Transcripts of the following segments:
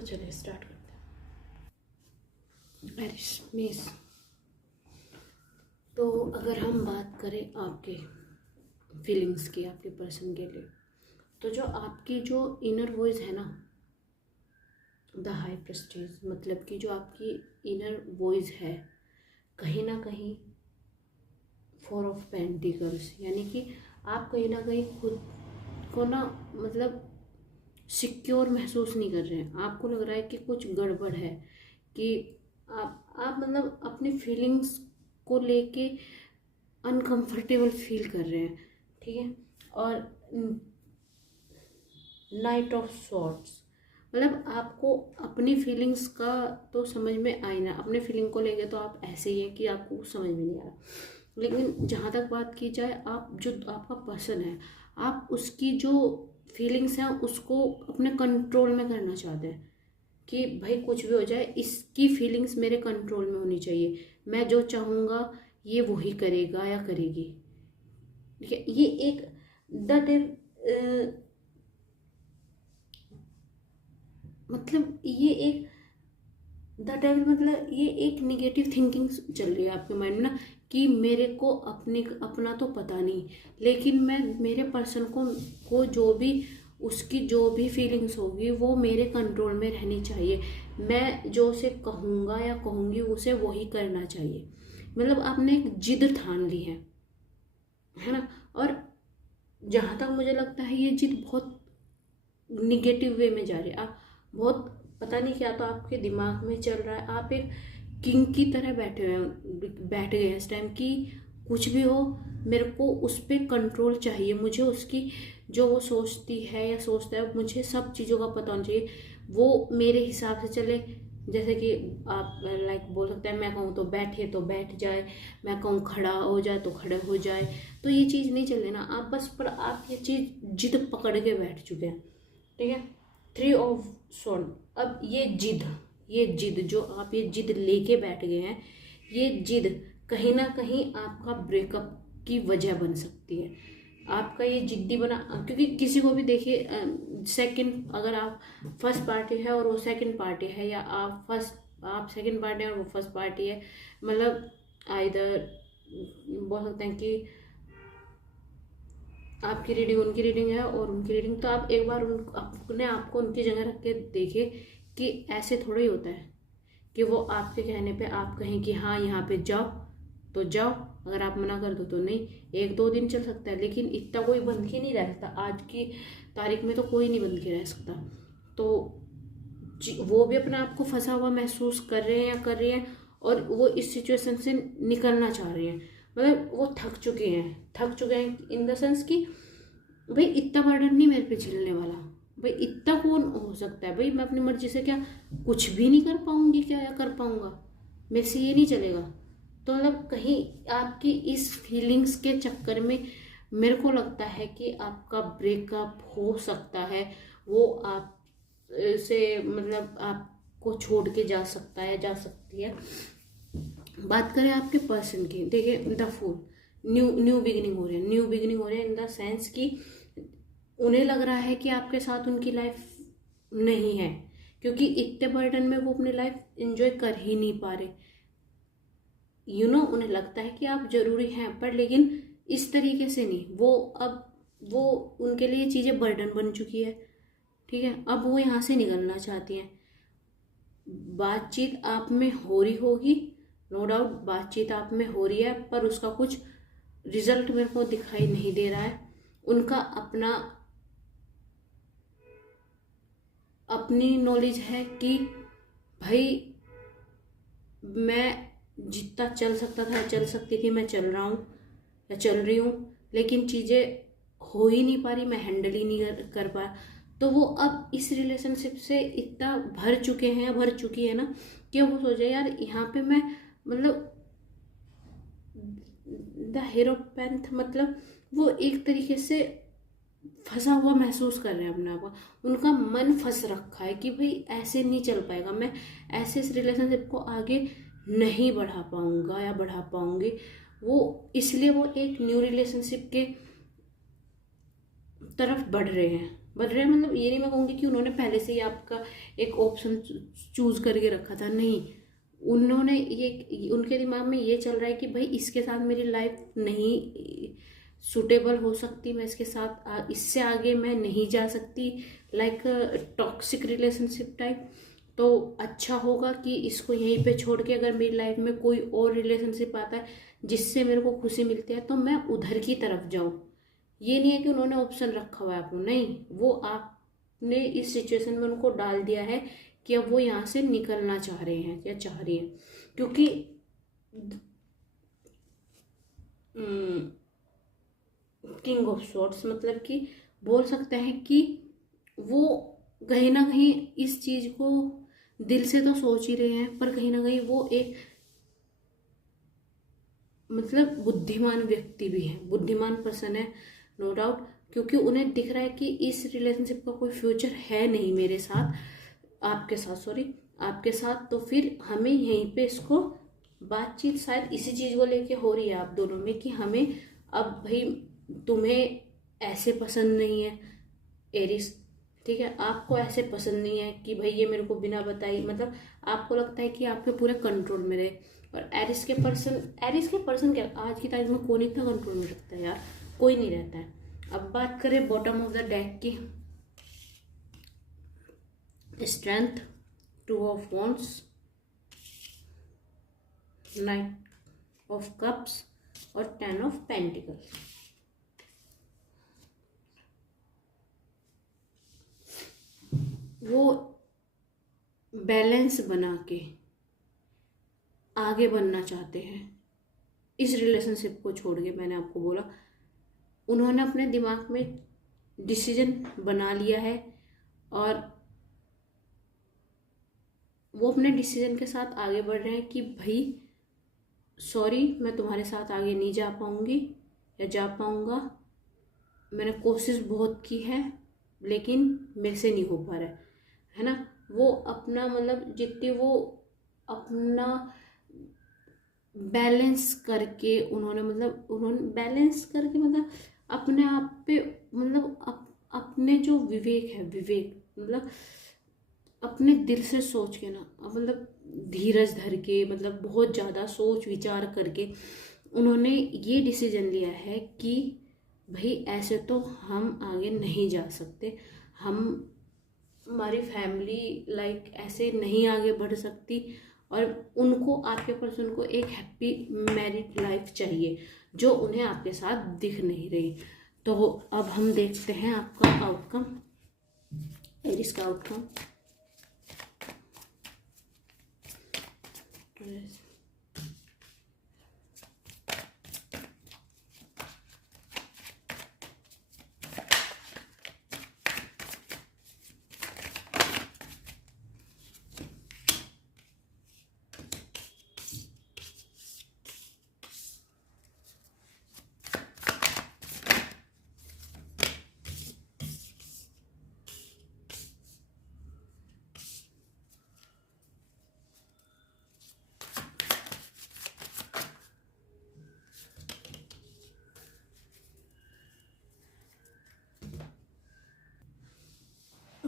तो चलिए स्टार्ट करते हैं। एरिस्मिस। तो अगर हम बात करें आपके फीलिंग्स की, आपके पर्सन के लिए, तो जो आपकी जो इनर वॉइस है ना, द हाई प्रेस्टीज, मतलब कि जो आपकी इनर वॉइस है, कहीं ना कहीं फोर ऑफ पेंटिकल्स, यानी कि आप कहीं ना कहीं खुद को ना मतलब सिक्योर महसूस नहीं कर रहे हैं। आपको लग रहा है कि कुछ गड़बड़ है, कि आप मतलब अपनी फीलिंग्स को लेके अनकंफर्टेबल फील कर रहे हैं, ठीक है। और नाइट ऑफ सॉर्ट्स, मतलब आपको अपनी फीलिंग्स का तो समझ में आई ना, अपने फीलिंग को लेके तो आप ऐसे ही है कि आपको कुछ समझ में नहीं आ रहा। लेकिन जहाँ तक बात की जाए, आप जो आपका पर्सन है, आप उसकी जो फीलिंग्स हैं उसको अपने कंट्रोल में करना चाहते हैं कि भाई कुछ भी हो जाए, इसकी फीलिंग्स मेरे कंट्रोल में होनी चाहिए, मैं जो चाहूँगा ये वही करेगा या करेगी, ठीक है। ये एक मतलब ये एक द डेविल, मतलब ये एक निगेटिव थिंकिंग चल रही है आपके माइंड में ना, कि मेरे को अपना तो पता नहीं, लेकिन मैं मेरे पर्सन को जो भी उसकी जो भी फीलिंग्स होगी वो मेरे कंट्रोल में रहनी चाहिए, मैं जो उसे कहूँगा या कहूँगी उसे वही करना चाहिए। मतलब आपने एक जिद ठान ली है ना। और जहाँ तक मुझे लगता है ये जिद बहुत निगेटिव वे में जा रही है। आप बहुत पता नहीं क्या तो आपके दिमाग में चल रहा है, आप एक किंग की तरह बैठ गए हैं इस टाइम, कि कुछ भी हो मेरे को उस पर कंट्रोल चाहिए, मुझे उसकी जो वो सोचती है या सोचता है मुझे सब चीज़ों का पता होना चाहिए, वो मेरे हिसाब से चले। जैसे कि आप लाइक बोल सकते हैं, मैं कहूँ तो बैठे तो बैठ जाए, मैं कहूँ खड़ा हो जाए तो खड़े हो जाए, तो ये चीज़ नहीं चल रही ना आप बस, पर आप ये चीज़ जिद पकड़ के बैठ चुके हैं, ठीक है। थ्री ऑफ स्वॉर्ड, अब ये जिद जो आप ये जिद लेके बैठ गए हैं, ये जिद कहीं ना कहीं आपका ब्रेकअप की वजह बन सकती है। आपका ये जिद्दी बना, क्योंकि किसी को भी देखिए, सेकंड, अगर आप फर्स्ट पार्टी है और वो सेकंड पार्टी है, या आप सेकंड पार्टी है और वो फर्स्ट पार्टी है, मतलब आइदर बोल सकते हैं कि आपकी रीडिंग उनकी रीडिंग है और उनकी रीडिंग, तो आप एक बार अपने आपको उनकी जगह रख के देखिए कि ऐसे थोड़ा ही होता है कि वो आपके कहने पे आप कहें कि हाँ यहाँ पे जाओ तो जाओ, अगर आप मना कर दो तो नहीं। एक दो दिन चल सकता है, लेकिन इतना कोई बंद के नहीं रह सकता, आज की तारीख में तो कोई नहीं बंद के रह सकता। तो वो भी अपने आप को फंसा हुआ महसूस कर रहे हैं या कर रही हैं, और वो इस सिचुएशन से निकलना चाह रही हैं, मतलब वो थक चुके हैं इन द सेंस कि भाई इतना बर्डन नहीं मेरे पे झेलने वाला, भाई इतना कौन हो सकता है, भाई मैं अपनी मर्जी से क्या कुछ भी नहीं कर पाऊंगी क्या, या कर पाऊंगा, मेरे से ये नहीं चलेगा। तो मतलब कहीं आपकी इस फीलिंग्स के चक्कर में मेरे को लगता है कि आपका ब्रेकअप हो सकता है, वो आप से मतलब आपको छोड़ के जा सकता है, जा सकती है। बात करें आपके पर्सन की, देखिए द फूल, न्यू बिगिनिंग हो रही है इन द सेंस कि उन्हें लग रहा है कि आपके साथ उनकी लाइफ नहीं है, क्योंकि इतने बर्डन में वो अपनी लाइफ एंजॉय कर ही नहीं पा रहे। उन्हें लगता है कि आप जरूरी हैं, पर लेकिन इस तरीके से नहीं, वो उनके लिए चीज़ें बर्डन बन चुकी है, ठीक है। अब वो यहाँ से निकलना चाहती हैं। बातचीत आप में हो रही होगी, नो डाउट बातचीत आप में हो रही है, पर उसका कुछ रिजल्ट मेरे को दिखाई नहीं दे रहा है। उनका अपनी नॉलेज है कि भाई मैं जितना चल सकता था, चल सकती थी, मैं चल रहा हूँ या चल रही हूँ, लेकिन चीज़ें हो ही नहीं पा रही, मैं हैंडल ही नहीं कर पा। तो वो अब इस रिलेशनशिप से इतना भर चुकी है ना, कि वो सोचे यार यहाँ पे मैं मतलब द हीरोपैंथ, मतलब वो एक तरीके से फंसा हुआ महसूस कर रहे हैं अपने आप को। उनका मन फंस रखा है कि भाई ऐसे नहीं चल पाएगा, मैं ऐसे इस रिलेशनशिप को आगे नहीं बढ़ा पाऊंगा या बढ़ा पाऊंगी। वो इसलिए वो एक न्यू रिलेशनशिप के तरफ बढ़ रहे हैं, बढ़ रहे हैं। मतलब ये नहीं मैं कहूँगी कि उन्होंने पहले से ही आपका एक ऑप्शन चूज करके रखा था, नहीं। उन्होंने ये, उनके दिमाग में ये चल रहा है कि भाई इसके साथ मेरी लाइफ नहीं सूटेबल हो सकती, मैं इसके साथ इससे आगे मैं नहीं जा सकती, लाइक टॉक्सिक रिलेशनशिप टाइप। तो अच्छा होगा कि इसको यहीं पे छोड़ के अगर मेरी लाइफ में कोई और रिलेशनशिप आता है जिससे मेरे को खुशी मिलती है तो मैं उधर की तरफ जाऊँ। ये नहीं है कि उन्होंने ऑप्शन रखा हुआ है आपको, नहीं, वो आपने इस सिचुएशन में उनको डाल दिया है कि अब वो यहाँ से निकलना चाह रहे हैं या चाह रही हैं। क्योंकि किंग ऑफ सॉर्ड्स मतलब कि बोल सकते हैं कि वो कहीं ना कहीं इस चीज को दिल से तो सोच ही रहे हैं, पर कहीं ना कहीं वो एक मतलब बुद्धिमान व्यक्ति भी है, बुद्धिमान पर्सन है, नो डाउट। क्योंकि उन्हें दिख रहा है कि इस रिलेशनशिप का कोई फ्यूचर है नहीं मेरे साथ, आपके साथ, सॉरी, आपके साथ। तो फिर हमें यहीं पे इसको बातचीत शायद इसी चीज को लेके हो रही है आप दोनों में कि हमें अब भाई तुम्हें ऐसे पसंद नहीं है एरिस, ठीक है, आपको ऐसे पसंद नहीं है कि भाई ये मेरे को बिना बताई, मतलब आपको लगता है कि आपके पूरे कंट्रोल में रहे। और एरिस के पर्सन क्या, आज की तारीख में कौन इतना कंट्रोल में रखता है यार, कोई नहीं रहता है। अब बात करें बॉटम ऑफ द डेक की, strength, two of wands, night of cups और 10 ऑफ पेंटिकल्स। वो बैलेंस बना के आगे बढ़ना चाहते हैं इस रिलेशनशिप को छोड़ के। मैंने आपको बोला उन्होंने अपने दिमाग में डिसीजन बना लिया है और वो अपने डिसीजन के साथ आगे बढ़ रहे हैं कि भाई सॉरी, मैं तुम्हारे साथ आगे नहीं जा पाऊंगी या जा पाऊंगा, मैंने कोशिश बहुत की है लेकिन मेरे से नहीं हो पा रहा है ना। वो अपना मतलब जितनी वो अपना बैलेंस करके उन्होंने बैलेंस करके मतलब अपने आप पे मतलब अपने जो विवेक है, विवेक मतलब अपने दिल से सोच के ना, मतलब धीरज धर के, मतलब बहुत ज़्यादा सोच विचार करके उन्होंने ये डिसीजन लिया है कि भाई ऐसे तो हम आगे नहीं जा सकते, हम हमारी फैमिली लाइक ऐसे नहीं आगे बढ़ सकती। और उनको, आपके पर्सन को एक हैप्पी मैरिड लाइफ चाहिए जो उन्हें आपके साथ दिख नहीं रही। तो अब हम देखते हैं आपका आउटकम, एरिस का आउटकम।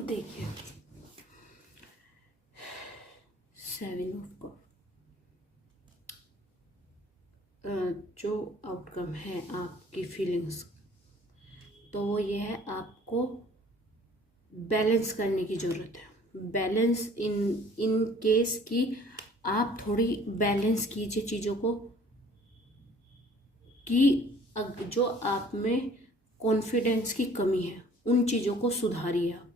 देखिए 7 ऑफ कप, जो आउटकम है आपकी फीलिंग्स, तो वो ये है आपको बैलेंस करने की ज़रूरत है। बैलेंस इन केस कि आप थोड़ी बैलेंस कीजिए चीज़ों को, कि जो आप में कॉन्फिडेंस की कमी है उन चीज़ों को सुधारिए। आप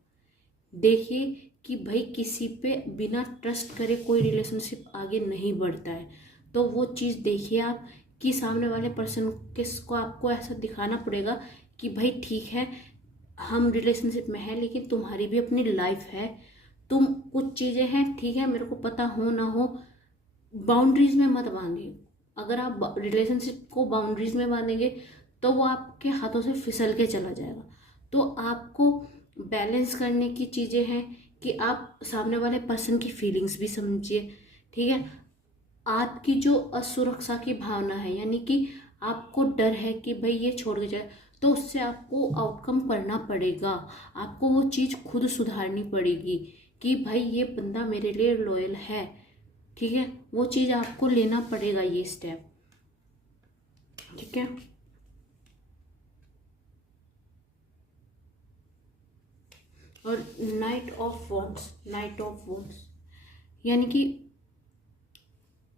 देखिए कि भाई किसी पे बिना ट्रस्ट करे कोई रिलेशनशिप आगे नहीं बढ़ता है। तो वो चीज़ देखिए आप कि सामने वाले पर्सन किसको आपको ऐसा दिखाना पड़ेगा कि भाई ठीक है हम रिलेशनशिप में है लेकिन तुम्हारी भी अपनी लाइफ है, तुम कुछ चीज़ें हैं ठीक है, मेरे को पता हो ना हो, बाउंड्रीज में मत बांधिए। अगर आप रिलेशनशिप को बाउंड्रीज में बांधेंगे तो वो आपके हाथों से फिसल के चला जाएगा। तो आपको बैलेंस करने की चीज़ें हैं कि आप सामने वाले पर्सन की फीलिंग्स भी समझिए, ठीक है। आपकी जो असुरक्षा की भावना है, यानी कि आपको डर है कि भाई ये छोड़ के जाए, तो उससे आपको आउटकम करना पड़ेगा, आपको वो चीज़ खुद सुधारनी पड़ेगी कि भाई ये बंदा मेरे लिए लॉयल है, ठीक है। वो चीज़ आपको लेना पड़ेगा, ये स्टेप, ठीक है। और नाइट ऑफ वॉन्ड्स यानी कि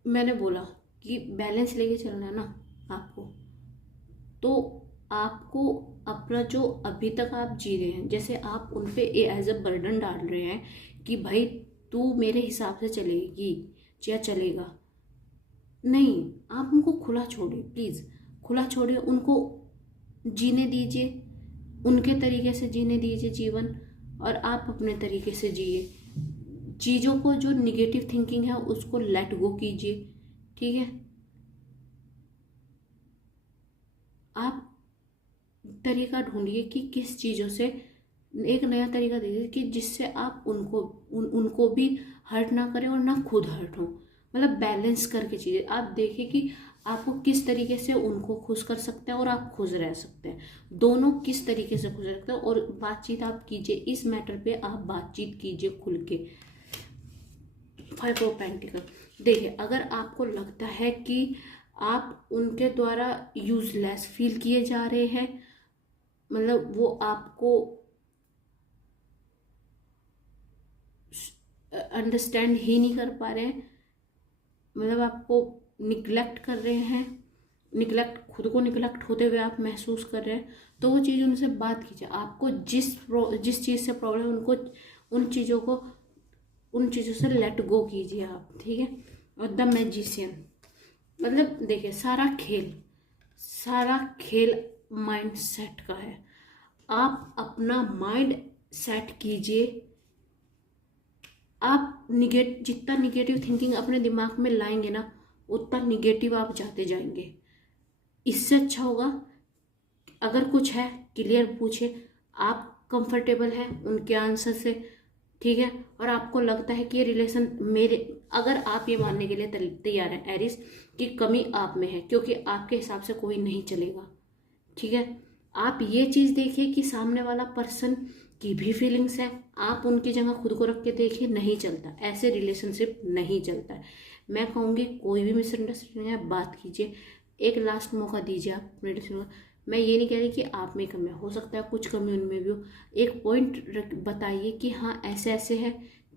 मैंने बोला कि बैलेंस लेके चलना है ना आपको, तो आपको अपना जो अभी तक आप जी रहे हैं, जैसे आप उन पे एज अ बर्डन डाल रहे हैं कि भाई तू मेरे हिसाब से चलेगी या चलेगा, नहीं, आप उनको खुला छोड़िए, प्लीज़ खुला छोड़िए, उनको जीने दीजिए, उनके तरीके से जीने दीजिए जीवन, और आप अपने तरीके से जिए। चीज़ों को जो निगेटिव थिंकिंग है उसको लेट गो कीजिए, ठीक है। आप तरीका ढूंढिए कि किस चीज़ों से, एक नया तरीका दीजिए कि जिससे आप उनको भी हर्ट ना करें और ना खुद हर्ट हो, मतलब बैलेंस करके चीज़ें आप देखिए कि आपको किस तरीके से उनको खुश कर सकते हैं और आप खुश रह सकते हैं, दोनों किस तरीके से खुश रह सकते हैं। और बातचीत आप कीजिए, इस मैटर पे आप बातचीत कीजिए खुल के। 5 ऑफ पेंटिकल, देखिए अगर आपको लगता है कि आप उनके द्वारा यूजलेस फील किए जा रहे हैं, मतलब वो आपको अंडरस्टैंड ही नहीं कर पा रहे हैं, मतलब आपको निग्लेक्ट कर रहे हैं, खुद को निग्लेक्ट होते हुए आप महसूस कर रहे हैं, तो वो चीज़ उनसे बात कीजिए। आपको जिस चीज़ से प्रॉब्लम है उनको उन चीज़ों से लेट गो कीजिए आप, ठीक है। और द मैजिशियन, मतलब देखिए सारा खेल माइंड सेट का है। आप अपना माइंड सेट कीजिए, आप जितना निगेटिव थिंकिंग अपने दिमाग में लाएंगे ना, उतना निगेटिव आप जाते जाएंगे। इससे अच्छा होगा अगर कुछ है क्लियर पूछिए, आप कंफर्टेबल हैं उनके आंसर से, ठीक है। और आपको लगता है कि ये रिलेशन मेरे, अगर आप ये मानने के लिए तैयार हैं एरिस कि कमी आप में है, क्योंकि आपके हिसाब से कोई नहीं चलेगा, ठीक है। आप ये चीज़ देखिए कि सामने वाला पर्सन की भी फीलिंग्स है, आप उनकी जगह खुद को रख के देखिए, नहीं चलता, ऐसे रिलेशनशिप नहीं चलता है। मैं कहूँगी कोई भी मिसअंडरस्टैंडिंग है बात कीजिए, एक लास्ट मौका दीजिए आप अपने रिलेशन को। मैं ये नहीं कह रही कि आप में कमी हो सकता है, कुछ कमी उनमें भी हो, एक पॉइंट बताइए कि हाँ ऐसे ऐसे है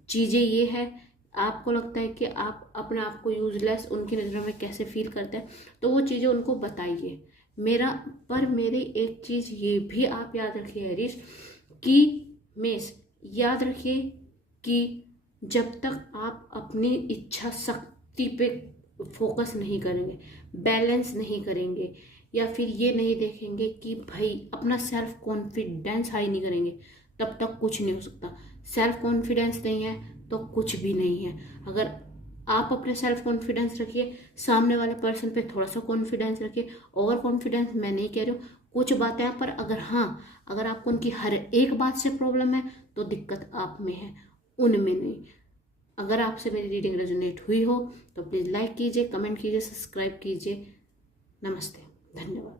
चीज़ें, ये है, आपको लगता है कि आप अपने आप को यूजलेस उनकी नज़रों में कैसे फील करते हैं, तो वो चीज़ें उनको बताइए। मेरी एक चीज़ ये भी आप याद रखिए हरीश, कि मेस याद रखिए कि जब तक आप अपनी इच्छा शक्ति पे फोकस नहीं करेंगे, बैलेंस नहीं करेंगे, या फिर ये नहीं देखेंगे कि भाई अपना सेल्फ कॉन्फिडेंस हाई नहीं करेंगे, तब तक कुछ नहीं हो सकता। सेल्फ कॉन्फिडेंस नहीं है तो कुछ भी नहीं है। अगर आप अपने सेल्फ कॉन्फिडेंस रखिए, सामने वाले पर्सन पे थोड़ा सा कॉन्फिडेंस रखिए, ओवर कॉन्फिडेंस मैं नहीं कह रही हूँ, कुछ बातें हैं, पर अगर आपको उनकी हर एक बात से प्रॉब्लम है तो दिक्कत आप में है, उनमें नहीं। अगर आपसे मेरी रीडिंग रेजोनेट हुई हो तो प्लीज़ लाइक कीजिए, कमेंट कीजिए, सब्सक्राइब कीजिए। नमस्ते, धन्यवाद।